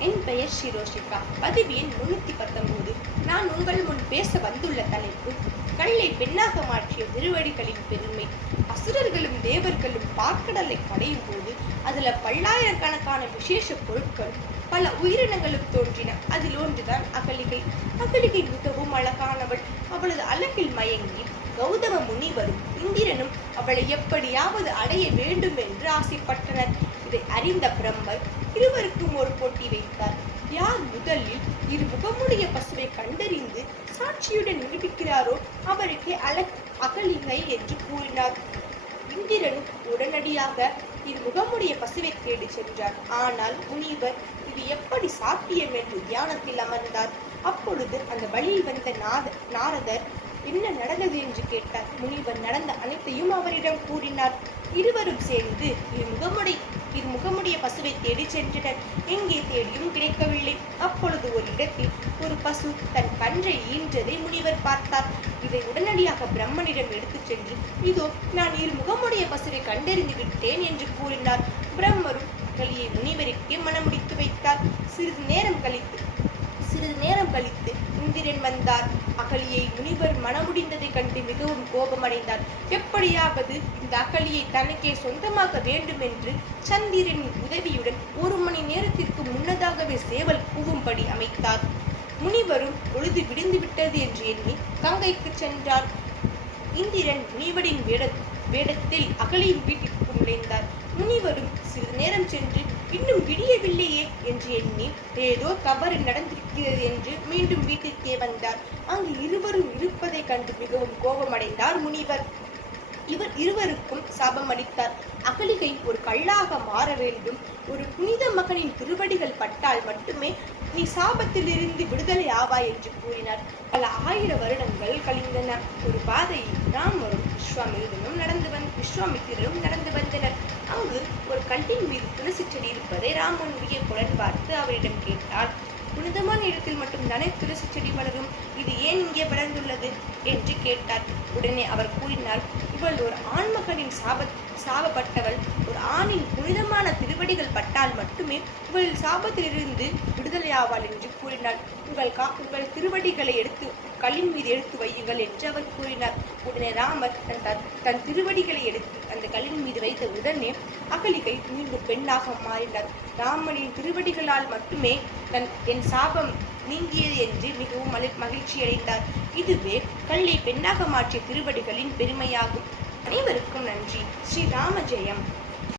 என் பெயர் ஷிரோஷிகா. பதிவு எண் 319. நான் உங்கள் முன் பேச வந்துள்ள தலைப்பு கல்லை பெண்ணாக மாற்றிய திருவடிகளின் பெருமை. அசுரர்களும் தேவர்களும் பார்க்கடலை கடையும் போது அதுல பல்லாயிரக்கணக்கான விசேஷ பொருட்களும் பல உயிரினங்களும் தோன்றின. அதில் ஒன்றுதான் அகலிகை. அகலிகை மிகவும் அழகானவள். அவளது அழகில் மயங்கி கௌதம முனிவரும் இந்திரனும் அவளை எப்படியாவது அடைய வேண்டும் என்று ஆசைப்பட்டனர். இதை அறிந்த பிரம்மர் இருவருக்கும் ஒரு போட்டி வைத்தார். யார் முதலில் இருமுகமுடைய பசுவை கண்டறிந்து சாட்சியுடன் நிரூபிக்கிறாரோ அவருக்கே அகலிகை என்று கூறினார். இந்திரனும் உடனடியாக இருமுகமுடைய பசுவை தேடி சென்றார். ஆனால் முனிவர் இது எப்படி சாத்தியம் என்று தியானத்தில் அமர்ந்தார். அப்பொழுது அந்த வழியில் வந்த நாரதர் என்ன நடந்தது என்று கேட்டார். முனிவர் நடந்த அனைத்தையும் அவரிடம் கூறினார். இருவரும் சேர்ந்து இருமுகமுடைய பசுவை தேடி சென்றனர். எங்கே தேடியும் கிடைக்கவில்லை. அப்பொழுது ஒரு இடத்தில் ஒரு பசு தன் கன்றை ஈன்றதை முனிவர் பார்த்தார். இதை உடனடியாக பிரம்மனிடம் எடுத்துச் சென்று இதோ நான் இருமுகமுடைய பசுவை கண்டறிந்து விட்டேன் என்று கூறினார். பிரம்மரும் அகலியை முனிவருக்கே மனமுடித்து வைத்தார். சிறிது நேரம் கழித்து இந்திரன் வந்தார். அகலியை முனிவர் மனமுடிந்ததை கண்டு மிகவும் கோபமடைந்தார். எப்படியாவது இந்த அகலியை தனக்கே சொந்தமாக வேண்டும் என்று சந்திரனின் உதவியுடன் 1 மணி நேரத்திற்கு முன்னதாகவே சேவல் கூவும்படி அமைத்தார். முனிவரும் பொழுது விடிந்து விட்டது என்று எண்ணி கங்கைக்கு சென்றார். இந்திரன் முனிவரின் வேடத்தில் அகலியின் வீட்டிற்கு நுழைந்தார். முனிவரும் சிறிது நேரம் சென்று இன்னும் விடியவில்லையே என்று எண்ணி ஏதோ தவறு நடந்திருக்கிறது என்று மீண்டும் வீட்டிற்கே வந்தார். அங்கு இருவரும் இருப்பதை கண்டு மிகவும் கோபமடைந்தார் முனிவர். இருவருக்கும் சாபம் அளித்தார். அகலிகை ஒரு கல்லாக மாற வேண்டும். ஒரு புனித மகனின் திருவடிகள் பட்டால் மட்டுமே நீ சாபத்திலிருந்து விடுதலை ஆவாய் என்று கூறினார். பல 1000 வருடங்கள் கழிந்தன. ஒரு பாதையில் ராமரும் விஸ்வாமித்திரரும் நடந்து வந்தனர். அங்கு ஒரு கல்லின் மீது துளசி செடி இருப்பதை ராமனுடைய புலன் பார்த்து அவரிடம் கேட்டார். புனிதமான இடத்தில் மட்டும் தானே துளசி செடி வளரும், இது ஏன் இங்கே வளர்ந்துள்ளது என்று கேட்டார். உடனே அவர் கூறினார், இவள் ஒரு ஆண்மகனின் சாபப்பட்டவள். ஒரு ஆணின் புனிதமான திருவடிகள் பட்டால் மட்டுமே இவள் சாபத்திலிருந்து விடுதலை ஆவாள் என்று கூறினார். உங்கள் திருவடிகளை எடுத்து கல்லின் மீது எடுத்து வையுங்கள் என்று அவர் கூறினார். உடனே ராமர் தன் திருவடிகளை எடுத்து அந்த கல்லின் மீது வைத்த உடனே அகலிகை மீண்டும் பெண்ணாக மாறினார். ராமனின் திருவடிகளால் மட்டுமே என் சாபம் நீங்கியது என்று மிகவும் மகிழ்ச்சி அடைந்தார். இதுவே கல்லை பெண்ணாக மாற்றிய திருவடிகளின் பெருமையாகும். அனைவருக்கும் நன்றி. ஸ்ரீ ராம ஜெயம்.